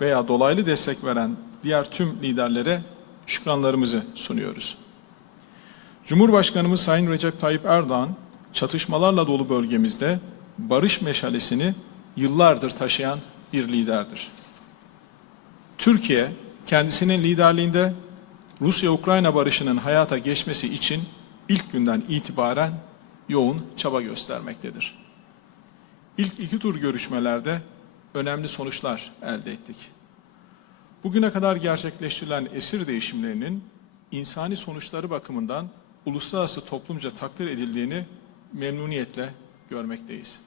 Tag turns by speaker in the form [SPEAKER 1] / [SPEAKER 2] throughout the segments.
[SPEAKER 1] veya dolaylı destek veren diğer tüm liderlere şükranlarımızı sunuyoruz. Cumhurbaşkanımız Sayın Recep Tayyip Erdoğan, çatışmalarla dolu bölgemizde barış meşalesini yıllardır taşıyan bir liderdir. Türkiye, kendisinin liderliğinde Rusya-Ukrayna barışının hayata geçmesi için ilk günden itibaren yoğun çaba göstermektedir. İlk iki tur görüşmelerde önemli sonuçlar elde ettik. Bugüne kadar gerçekleştirilen esir değişimlerinin insani sonuçları bakımından uluslararası toplumca takdir edildiğini memnuniyetle görmekteyiz.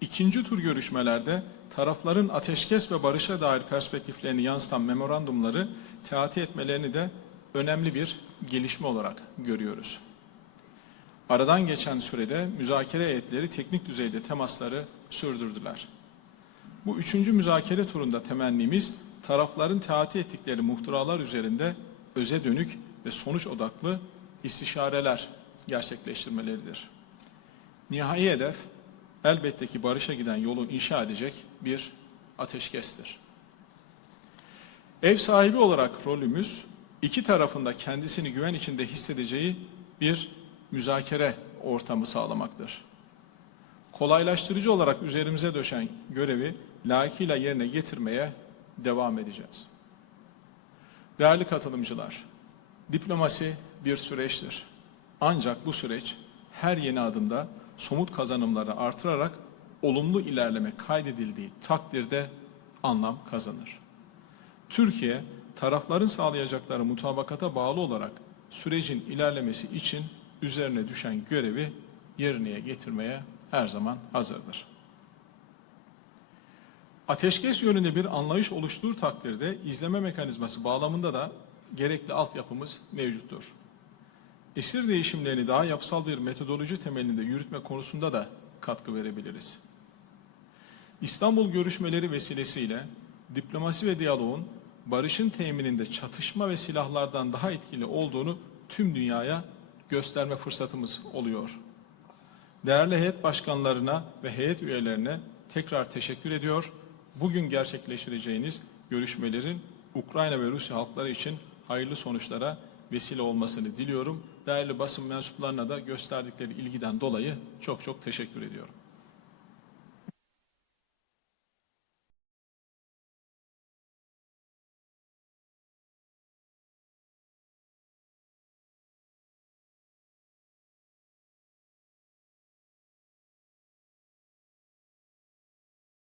[SPEAKER 1] İkinci tur görüşmelerde tarafların ateşkes ve barışa dair perspektiflerini yansıtan memorandumları teati etmelerini de önemli bir gelişme olarak görüyoruz. Aradan geçen sürede müzakere heyetleri teknik düzeyde temasları sürdürdüler. Bu üçüncü müzakere turunda temennimiz tarafların teati ettikleri muhtıralar üzerinde öze dönük ve sonuç odaklı istişareler gerçekleştirmeleridir. Nihai hedef elbette ki barışa giden yolu inşa edecek bir ateşkestir. Ev sahibi olarak rolümüz iki tarafında kendisini güven içinde hissedeceği bir müzakere ortamı sağlamaktır. Kolaylaştırıcı olarak üzerimize düşen görevi layıkıyla yerine getirmeye devam edeceğiz. Değerli katılımcılar, diplomasi bir süreçtir. Ancak bu süreç her yeni adımda somut kazanımları artırarak olumlu ilerleme kaydedildiği takdirde anlam kazanır. Türkiye, tarafların sağlayacakları mutabakata bağlı olarak sürecin ilerlemesi için üzerine düşen görevi yerine getirmeye her zaman hazırdır. Ateşkes yönünde bir anlayış oluştuğu takdirde izleme mekanizması bağlamında da gerekli altyapımız mevcuttur. Esir değişimlerini daha yapısal bir metodoloji temelinde yürütme konusunda da katkı verebiliriz. İstanbul görüşmeleri vesilesiyle diplomasi ve diyaloğun barışın temininde çatışma ve silahlardan daha etkili olduğunu tüm dünyaya gösterme fırsatımız oluyor. Değerli heyet başkanlarına ve heyet üyelerine tekrar teşekkür ediyor. Bugün gerçekleştireceğiniz görüşmelerin Ukrayna ve Rusya halkları için hayırlı sonuçlara vesile olmasını diliyorum. Değerli basın mensuplarına da gösterdikleri ilgiden dolayı çok çok teşekkür ediyorum.